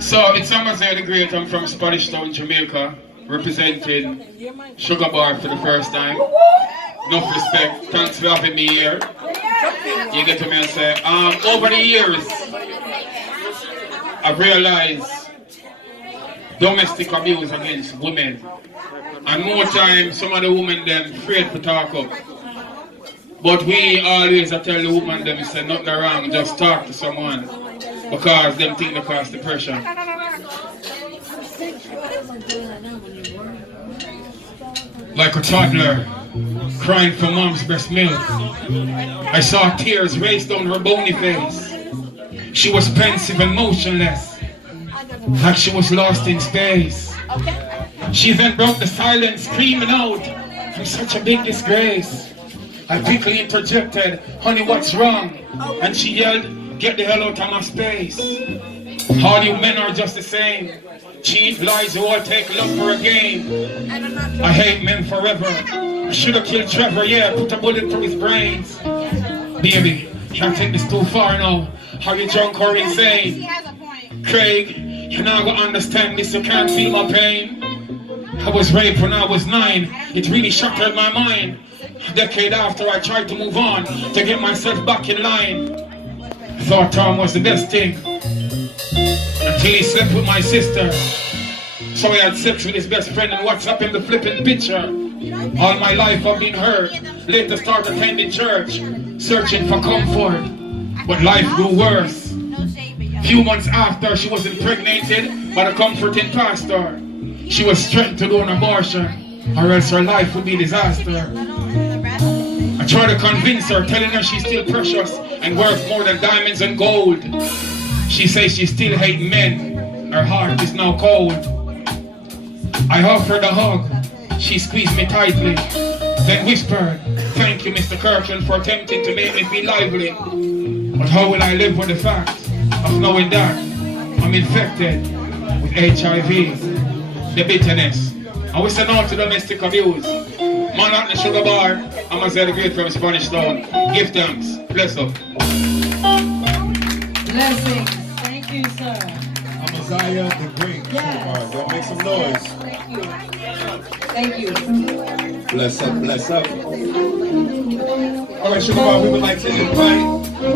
So it's Amaziyah the Great. I'm from Spanish Town, Jamaica, representing Sugar Bar for the first time. Enough respect. Thanks for having me here. You get to me and say, over the years, I've realized domestic abuse against women. And more time, some of the women them afraid to talk up. But we always tell the woman them, say nothing wrong, just talk to someone. Because them think they cause depression. Like a toddler crying for mom's breast milk, I saw tears race down her bony face. She was pensive and motionless, like she was lost in space. She then broke the silence, screaming out, "I'm such a big disgrace." I quickly interjected, "Honey, what's wrong?" And she yelled, "Get the hell out of my space. All you men are just the same. Cheat, lies, you all take love for a game. I hate men forever. I should have killed Trevor, yeah, put a bullet through his brains. Baby, can't take this too far now. Are you drunk or insane? Craig, you're not gonna understand this, you can't feel my pain. I was raped when I was 9. It really shattered my mind. A decade after, I tried to move on, to get myself back in line. I thought Tom was the best thing, until he slept with my sister. So he had sex with his best friend and WhatsApp in the flipping picture. All my life I've been hurt. Later start attending church, searching for comfort. But life grew worse. Few months after, she was impregnated by the comforting pastor. She was threatened to do an abortion, or else her life would be disaster. I tried to convince her, telling her she's still precious and worth more than diamonds and gold. She says she still hates men. Her heart is now cold. I offered a hug. She squeezed me tightly, then whispered, "Thank you, Mr. Kirkland, for attempting to make me feel lively. But how will I live with the fact of knowing that I'm infected with HIV?" The bitterness. I listen out to domestic abuse. Man at the Sugar Bar, Amaziyah the Great from Spanish Town. Give thanks. Bless up. Blessings. Thank you, sir. Amaziyah the Great. Yes. Go make some noise. Thank you. Thank you. Bless up, bless up. All right, Sugar Bar, we would like to invite